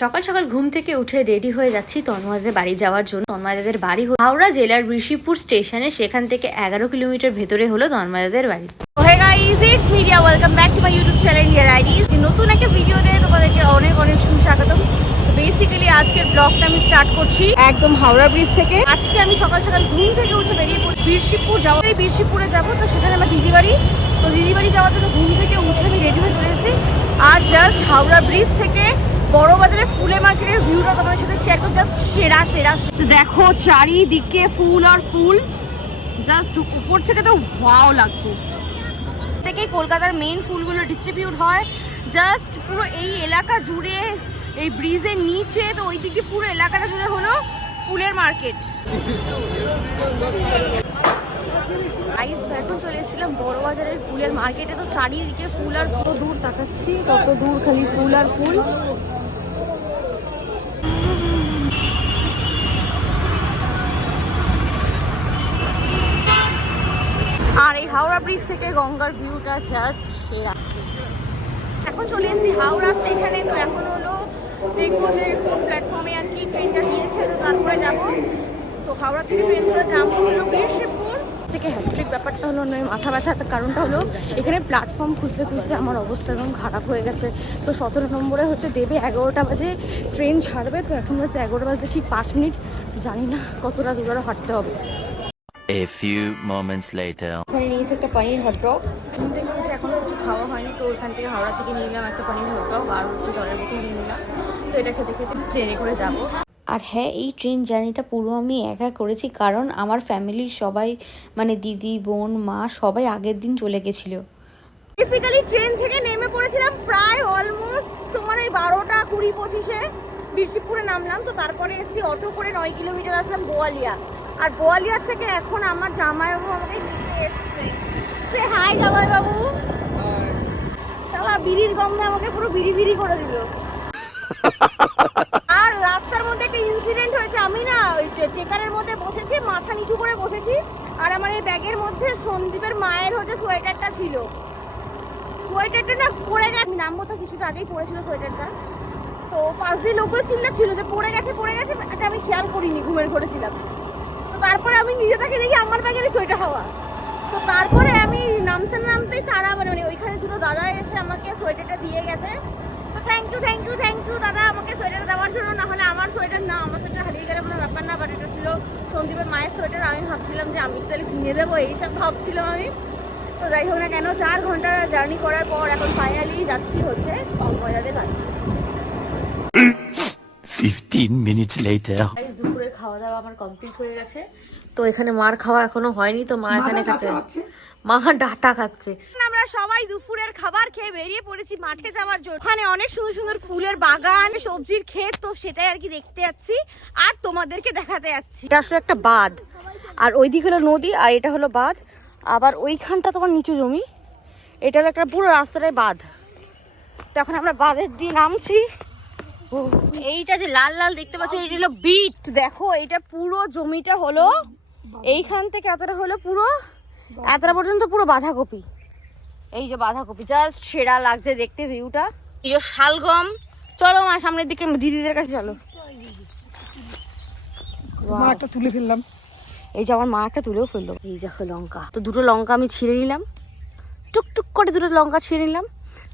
সকাল সকাল ঘুম থেকে উঠে রেডি হয়ে যাচ্ছি তন্ময়দের বাড়ি যাওয়ার জন্য। তন্ময়দের বাড়ি হাওড়া জেলার ঋষিপুর স্টেশনে, সেখান থেকে 11 কিলোমিটার ভেতরে হলো তন্ময়দের বাড়ি। হে গাইস, ইটস মিডিয়া, welcome back to my YouTube channel dear আইডিস। নতুন একটা ভিডিওতে তোমাদেরকে অনেক অনেক সুস্বাগতম। বেসিক্যালি আজকের ব্লগটা আমি স্টার্ট করছি একদম হাওড়া ব্রিজ থেকে। আজকে আমি সকাল সকাল ঘুম থেকে উঠে বেরিয়ে পড়ি বীরশিবপুর যাবো। এই বীরশিবপুরে যাবো, তো সেখানে আমার দিদি বাড়ি। তো দিদি বাড়ি যাওয়ার জন্য ঘুম থেকে উঠে আমি রেডি হয়ে চলে এসেছি। আর জাস্ট হাওড়া ব্রিজ থেকে বড় বাজারের ফুলের মার্কেটের ভিউটা তোমাদের সাথে শেয়ার করব। জাস্ট সেরা সেরা দেখো, চারিদিকে ফুল আর ফুল। জাস্ট উপর থেকে তো ওয়াও লাগছে। থেকে কলকাতার মেইন ফুলগুলো ডিস্ট্রিবিউট হয় জাস্ট পুরো এই এলাকা জুড়ে, এই ব্রিজের নিচে। তো ওই দিকে পুরো এলাকাটা জুড়ে হলো ফুলের মার্কেট। তো এখন চলে এসেছিলাম বড় বাজারের ফুলের মার্কেটে। তো চারিদিকে ফুল আর কত দূর তাকাচ্ছি, তত দূর খালি ফুল আর ফুল। আর এই হাওড়া ব্রিজ থেকে গঙ্গার ভিউটা জাস্ট সেরা। এখন চলে এসেছি হাওড়া স্টেশনে। তো এখন হলো দেখবো যে কোন প্ল্যাটফর্মে আর কি ট্রেনটা দিয়েছে, তো তারপরে যাবো। তো হাওড়া থেকে ট্রেন ধরে নামবো হলো বীরশিবপুর থেকে। হ্যাট্রিক ব্যাপারটা হলো নয়, মাথা ব্যথার কারণটা হলো এখানে প্ল্যাটফর্ম খুঁজতে খুঁজতে আমার অবস্থা একদম খারাপ হয়ে গেছে। তো 17 নম্বরে হচ্ছে দেবে 11টা বাজে ট্রেন ছাড়বে। তো এখন হচ্ছে 11টা বাজে ঠিক 5 মিনিট। জানি না কতটা দূর আরও হাঁটতে হবে। A few moments later. এখানে নিয়েছে একটা পানির হটডগ। ঘুম থেকে উঠে এখনো কিছু খাওয়া হয়নি, তো ওইখান থেকে হাওড়া থেকে নিয়ে নিলাম একটা পানির হটডগ আর হচ্ছে জলের বোতল নিয়ে নিলাম। তো এটা খেতে খেতে ট্রেনে করে যাব। আর হ্যাঁ, এই ট্রেন জার্নিটা পুরো আমি একা করেছি, কারণ আমার ফ্যামিলির সবাই মানে দিদি, বোন, মা সবাই আগের দিন চলে গেছিলো। বেসিক্যালি ট্রেন থেকে নেমে পড়েছিলাম প্রায় অলমোস্ট তোমার এই 12টা 20-25-এ বীরশিবপুরে নামলাম। তো তারপরে এসেছি অটো করে 9 কিলোমিটার আসলাম গোয়ালিয়া। আর গোয়ালিয়ার থেকে এখন আমার জামাইবাবু আমাকে নিতে এসছে। সে হাই জামাইবাবু। শালা বিড়ির গন্ধে আমাকে পুরো বিড়ি বিড়ি করে দিল। আর রাস্তার মধ্যে একটা ইনসিডেন্ট হয়েছে। আমি না ওই ট্রেকারের মধ্যে বসেছি, মাথা নিচু করে বসেছি। আর আমার এই ব্যাগের মধ্যে সন্দীপের মায়ের হচ্ছে সোয়েটারটা ছিল। সোয়েটারটা না পড়ে গেছে। আমি নামবো তো কিছুটা আগেই পড়েছিল সোয়েটারটা। তো 5 দিন উপরে চিল্লা ছিল যে পড়ে গেছে পড়ে গেছে। এটা আমি খেয়াল করিনি, ঘুমের করেছিলাম। তো তারপরে আমি নিজে থেকে দেখি আমার ব্যাগেরই সোয়েটার হওয়া। তো তারপরে আমি নামতেই তারা মানে ওইখানে দুটো দাদা এসে আমাকে সোয়েটারটা দিয়ে গেছে। তো থ্যাংক ইউ দাদা আমাকে সোয়েটার দেওয়ার জন্য। না হলে আমার সোয়েটার না, আমার সোয়েটার হারিয়ে গেলে কোনো ব্যাপার না। বাট এটা ছিল সন্দীপের মায়ের সোয়েটার। আমি ভাবছিলাম যে আমি তাহলে কিনে দেবো, এইসব ভাবছিলাম আমি। তো যাই হোক না কেন, 4 ঘন্টা জার্নি করার পর এখন ফাইনালি যাচ্ছি হচ্ছে তন্ময়দের বাড়ি। 15 minutes later. দুপুরের খাওয়া দাওয়া আমার কমপ্লিট হয়ে গেছে। তো এখানে মার খাওয়া এখনো হয়নি, তো মা এখানে খাচ্ছে, মা ডাটা খাচ্ছে। আমরা সবাই দুপুরের খাবার খেয়ে বেরিয়ে পড়েছি মাঠে যাওয়ার জন্য। ওখানে অনেক সুন্দর সুন্দর ফুলের বাগান, সবজির ক্ষেত। তো সেটাই আর কি দেখতে যাচ্ছি আর তোমাদেরকে দেখাতে যাচ্ছি। এটা আসলে একটা বাঁধ, আর ওইদিকে হলো নদী, আর এটা হলো বাঁধ। আবার ওইখানটা তোমার নিচু জমি। এটা হলো একটা পুরো রাস্তাটাই বাঁধ। তো এখন আমরা বাঁধের দিয়ে নামছি। এইটা যে লাল লাল দেখতে পাচ্ছ, এটা হলো বিচ। দেখো এটা পুরো জমিটা হলো এইখান থেকে এতটা হলো পুরো এতটা পর্যন্ত পুরো বাঁধাকপি। এই যে বাঁধাকপি, জাস্ট সেরা লাগছে দেখতে ভিউটা। এই যে শালগম। চলো মা সামনের দিকে, দিদিদের কাছে চলো। মাটা তুলে ফেললাম। এই যে আমার মা একটা তুলেও ফেললো। এই দেখো লঙ্কা। তো দুটো লঙ্কা আমি ছিঁড়ে নিলাম, টুকটুক করে দুটো লঙ্কা ছিঁড়ে নিলাম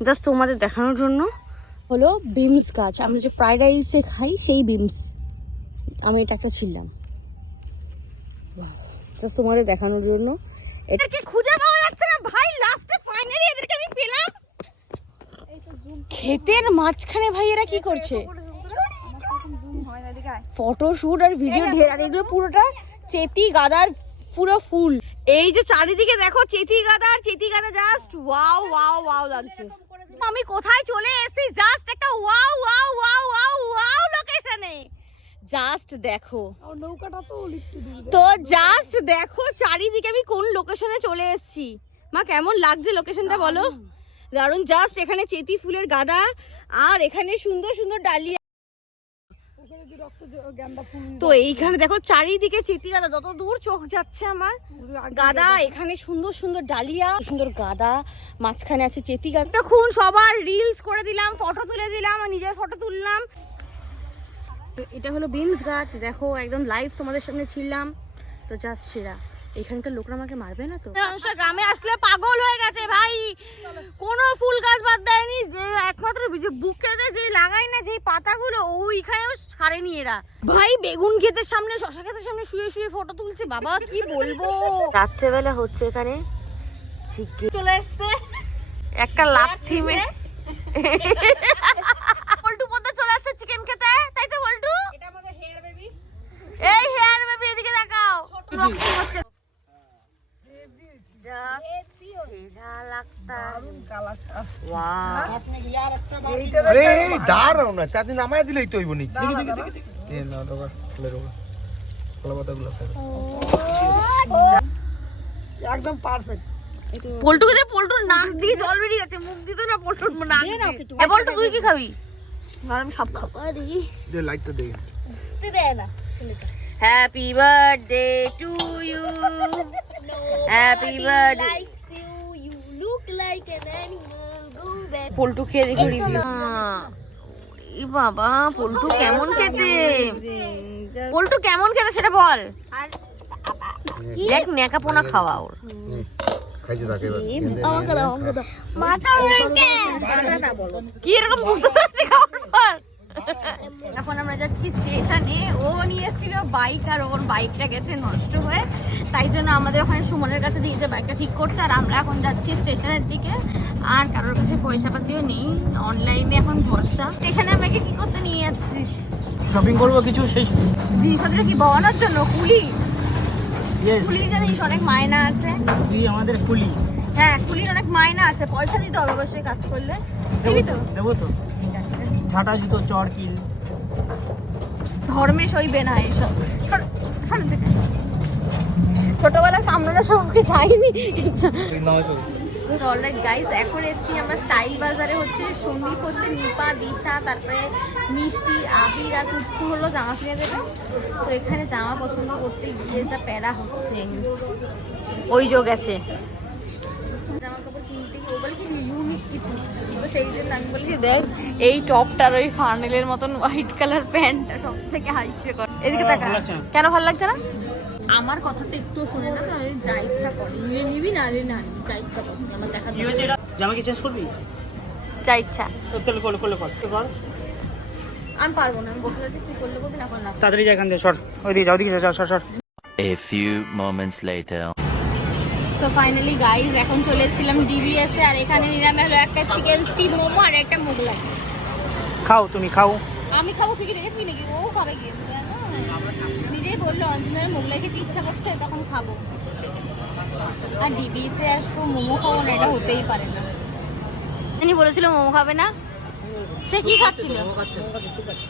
জাস্ট তোমাদের দেখানোর জন্য। হলো বিমস গাছ, আমরা যে ফ্রাইড রাইসে খাই সেই বিমস। আমি এটা একটা ছিলাম জাস্ট তোমাদের দেখানোর জন্য। এদেরকে খুঁজে পাওয়া যাচ্ছে না ভাই। লাস্টে ফাইনালি এদেরকে আমি পেলাম ক্ষেতের মাঝখানে। ভাই এরা কি করছে? ফটোশুট আর ভিডিও ঢের। আর এগুলো পুরোটা চেতি গাদার পুরো ফুল। এই যে চারিদিকে দেখো চেতি গাদা জাস্ট ওয়াও ওয়াও ওয়াও লাগছে। আমি কোথায় চলে এসেছি, জাস্ট একটা wow wow wow wow wow লোকেশনে। জাস্ট দেখো নৌকাটা তো তো জাস্ট দেখো চারিদিকে আমি কোন লোকেশনে চলে এসেছি। মা কেমন লাগছে লোকেশনটা বলো? দারুণ। জাস্ট এখানে চেতি ফুলের গাদা, আর এখানে সুন্দর সুন্দর ডালিয়া। তো এইখানে দেখো চারিদিকে চেতি গাদা, যত দূর চোখ যাচ্ছে আমার গাদা। এখানে সুন্দর সুন্দর ডালিয়া, সুন্দর গাদা, মাঝখানে আছে চেতি গাদা। তখন সবার রিলস করে দিলাম, ফটো তুলে দিলাম, নিজের ফটো তুললাম। এটা হলো বিনস গাছ, দেখো একদম লাইভ তোমাদের সামনে ছিলাম। তো জাস্ট সেরা, এখানকার লোকরা আমাকে মারবে না তো? গ্রামে আসলে পাগল হয়ে গেছে ভাই, কোনো ফুল গাছ বাদ দেয়নি, যে একমাত্র বুকেতে যে লাগাই না যেই পাতাগুলো ওইখানেও ছাড়েনি এরা। ভাই বেগুন ক্ষেতের সামনে শশা ক্ষেতের সামনে শুয়ে শুয়ে ফটো তুলছে, বাবা কি বলবো। রাত্রেবেলা হচ্ছে এখানে চিকেন চলে এসছে একটা লাথি মে পল্টু পদ্মা চলে আসছে চিকেন খেতে, তাই তো পল্টু? এটা আমাদের হেয়ার বেবি। এই হেয়ার বেবি এদিকে দেখাও, রক্ত হচ্ছে। আরে দাঁড়াও না, চাঁদনি নামায় দিলেই তো হইব নিচে। একদম পারফেক্ট। পল্টুকে দে, পল্টুর নাক দিয়ে জল বেরিয়ে গেছে, মুখ দিতে না পল্টুর নাক দিয়ে। এ পল্টু তুই কি খাবি? আমি সব খাবো। যে লাইটটা দেই। Happy birthday to you, happy birthday. Poltu খেয়ে দেখে রিভিউ। বাবা পল্টু কেমন খেতে, পল্টু কেমন খেতে সেটা বল। দেখ নেকা পোনা খাওয়া ওর। খাইতে থাকে এবার। কি এরকম বুঝতে পারছি খাওয়ার পর। এখন আমরা যাচ্ছি স্টেশনে। ও নিয়েছিল বাইক আর ওর বাইকটা গেছে নষ্ট হয়ে, তাই জন্য আমাদের ওখানে সুমনের কাছে দিয়েছে বাইকটা ঠিক করতে। আর আমরা এখন যাচ্ছি স্টেশনের দিকে, আর কারোর কাছে পয়সা পাতিও নেই, অনলাইনে এখন ভরসা। স্টেশনে আমাকে কি করতে নিয়ে যাচ্ছিস? শপিং করবো কিছু সেই জিনিসপত্র কি বলানোর জন্য? কুলি ইয়েস কুলির জানিস অনেক মায়না আছে। তুই আমাদের কুলি হ্যাঁ কুলির অনেক মায়না আছে, পয়সা দিতে হবে অবশ্যই কাজ করলে। দিবি তো? দেবো তো। ঠিক আছে। ঝাঁটা জুতো চড় কিল ধর্মে সইবে না এইসব। ছোটবেলায় আমরা সবকে চাইনি। অলরাইট গাইস, এখন এসেছি আমরা স্টাইল বাজারে। হচ্ছে সন্দীপ, হচ্ছে নিপা, দিশা, তারপরে মিষ্টি, আবির আর পুচকু হলো জামা কিনে দেবে। তো এখানে জামা পছন্দ করতে গিয়ে যা প্যারা হচ্ছে। ওই যোগ আছে জামা কাপড় কিনতে গিয়ে, ও বলে কি ইউনিক কিছু, তো সেই জন্য আমি বলি দেখ এই টপটার ওই ফার্নেলের মতন হোয়াইট কালার প্যান্টটা সব থেকে হাইসে কর। এদিকে তাকা। কেন ভালো লাগছে না? আমার কথাটা একটু শুনে না, আমি যা ইচ্ছা কর, নিয়ে নিবি না রে, না যা ইচ্ছা কর, আমার দেখা জামা কি চেঞ্জ করবি? যা ইচ্ছা। করলে করলে কর আমি পারবো না, আমি বসে আছি, তুই করলে করবি না করলাম। তাড়াতাড়ি যা এখান দিয়ে সর, ওইদিকে যাও, ওইদিকে যা, সর। A few moments later. So finally guys এখন চলে এসেছিলাম ডিবিএস এ, আর এখানে নিলাম হলো একটা চিকেন স্টিম মোমো আর একটা মোগলাই। খাও তুমি খাও। আমি খাবো ঠিকই, দেখে নাকি ও খাবে কি জানো? নিজেই বললো অঞ্জনের মোগলাই খেতে ইচ্ছা করছে, তখন খাবো। আর ডিবিএস এ আসবো, মোমো খাবো না, এটা হতেই পারে না। তিনি বলেছিল মোমো খাবে না, সে কি খাচ্ছিল?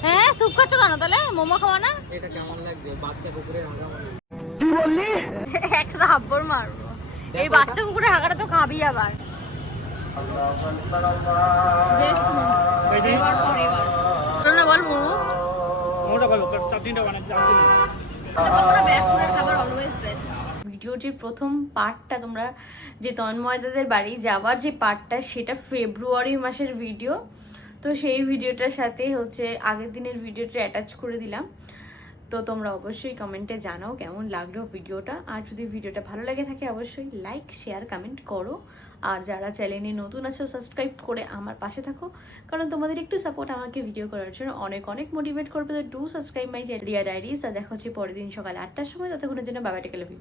হ্যাঁ স্যুপ খাচ্ছ কেন তাহলে? মোমো খাওয়া না? এটা কেমন লাগবে? বাচ্চা কুকুরের হাগা। একটা হাব্বর মারবো। এই বাচ্চা কুকুরের হাগাটা তো খাবি আবার। বল মোমো মোটা বলো, চাটনিটা বানাতে জানতে না। ভিডিওটির প্রথম পার্টটা তোমরা যে তন্ময়দাদের বাড়ি যাওয়ার যে পার্টটা, সেটা ফেব্রুয়ারি মাসের ভিডিও। তো সেই ভিডিওটার সাথে হচ্ছে আগের দিনের ভিডিওটা অ্যাটাচ করে দিলাম। তো তোমরা অবশ্যই কমেন্টে জানাও কেমন লাগলো ভিডিওটা। আর যদি ভিডিওটা ভালো লাগে থাকে অবশ্যই লাইক, শেয়ার, কমেন্ট করো। আর যারা চ্যানেলে নতুন আছো সাবস্ক্রাইব করে আমার পাশে থাকো, কারণ তোমাদের একটু সাপোর্ট আমাকে ভিডিও করার জন্য অনেক অনেক মোটিভেট করবে। তো do subscribe my Riya diaries. আর দেখা হচ্ছে পরের দিন সকাল 8টার সময়। ততক্ষণের জন্য বাবাটা লাভ ইউ।